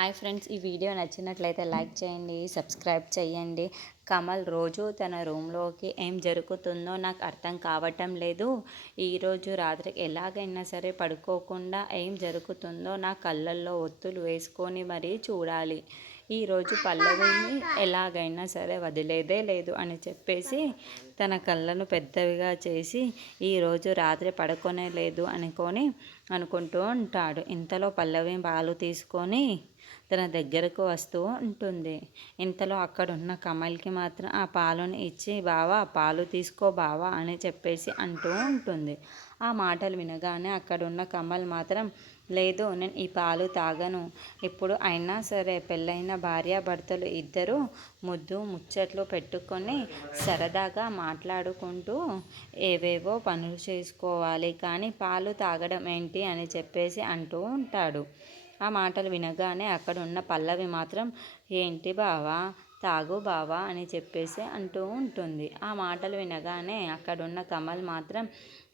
Hi friends, ఈ video నచ్చినట్లయితే like చేయండి, సబ్స్క్రైబ్ చేయండి. కమల్ రోజు తన రూమ్లోకి ఏం జరుగుతుందో నాకు అర్థం కావటం లేదు. ఈరోజు రాత్రికి ఎలాగైనా సరే పడుకోకుండా ఏం జరుగుతుందో నా కళ్ళల్లో ఒత్తులు వేసుకొని మరీ చూడాలి. ఈరోజు పల్లవిని ఎలాగైనా సరే వదిలేదే లేదు అని చెప్పేసి తన కళ్ళను పెద్దవిగా చేసి ఈరోజు రాత్రి పడుకొనే లేదు అనుకుంటూ ఉంటాడు. ఇంతలో పల్లవి పాలు తీసుకొని తన దగ్గరకు వస్తూ ఉంటుంది. ఇంతలో అక్కడున్న కమల్కి మాత్రం ఆ పాలను ఇచ్చి, బావా పాలు తీసుకో బావా అని చెప్పేసి అంటూ ఉంటుంది. ఆ మాటలు వినగానే అక్కడున్న కమల్ మాత్రం, లేదు నేను ఈ పాలు తాగను. ఇప్పుడు అయినా సరే పెళ్ళైన భార్యాభర్తలు ఇద్దరు ముచ్చట్లు పెట్టుకొని సరదాగా మాట్లాడుకుంటూ ఏవేవో పనులు చేసుకోవాలి, కానీ పాలు తాగడం ఏంటి అని చెప్పేసి అంటూ ఉంటాడు. ఆ మాటలు వినగానే అక్కడున్న పల్లవి మాత్రం, ఏంటి బావా తాగు బావా అని చెప్పేసి అంటూ ఉంటుంది. ఆ మాటలు వినగానే అక్కడున్న కమల్ మాత్రం,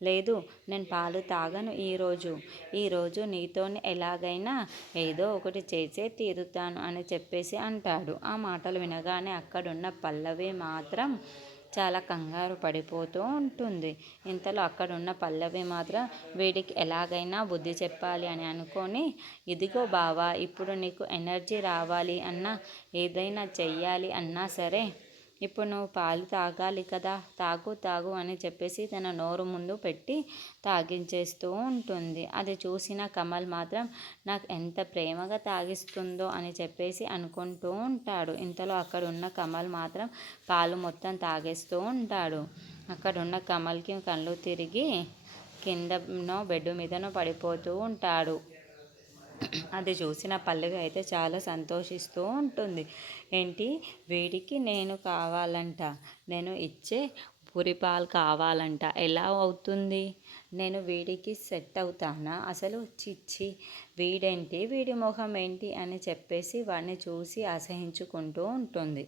లేదు నేను పాలు తాగను ఈరోజు నీతోని ఎలాగైనా ఏదో ఒకటి చేసే తీరుతాను అని చెప్పేసి అంటాడు. ఆ మాటలు వినగానే అక్కడున్న పల్లవి మాత్రం చాలా కంగారు పడిపోతూ ఉంటుంది. ఇంతలో అక్కడున్న పల్లవి మాత్రం వీడికి ఎలాగైనా బుద్ధి చెప్పాలి అని అనుకొని, ఇదిగో బావా ఇప్పుడు నీకు ఎనర్జీ రావాలి అన్నా ఏదైనా చెయ్యాలి అన్నా సరే ఇప్పుడు నువ్వు పాలు తాగాలి కదా, తాగు అని చెప్పేసి తన నోరు ముందు పెట్టి తాగించేస్తూ ఉంటుంది. అది చూసిన కమల్ మాత్రం నాకు ఎంత ప్రేమగా తాగిస్తుందో అని చెప్పేసి అనుకుంటూ ఉంటాడు. ఇంతలో అక్కడ ఉన్న కమల్ మాత్రం పాలు మొత్తం తాగేస్తూ ఉంటాడు. అక్కడున్న కమల్కి కళ్ళు తిరిగి కిందనో బెడ్ మీదనో పడిపోతూ ఉంటాడు. అది చూసిన పల్లవి అయితే చాలా సంతోషిస్తూ ఉంటుంది. ఏంటి వీడికి నేను కావాలంట, నేను ఇచ్చే పురిపాలు కావాలంట, ఎలా అవుతుంది? నేను వీడికి సెట్ అవుతానా అసలు? చిచ్చి వీడేంటి, వీడి మొహం ఏంటి అని చెప్పేసి వాడిని చూసి అసహించుకుంటూ ఉంటుంది.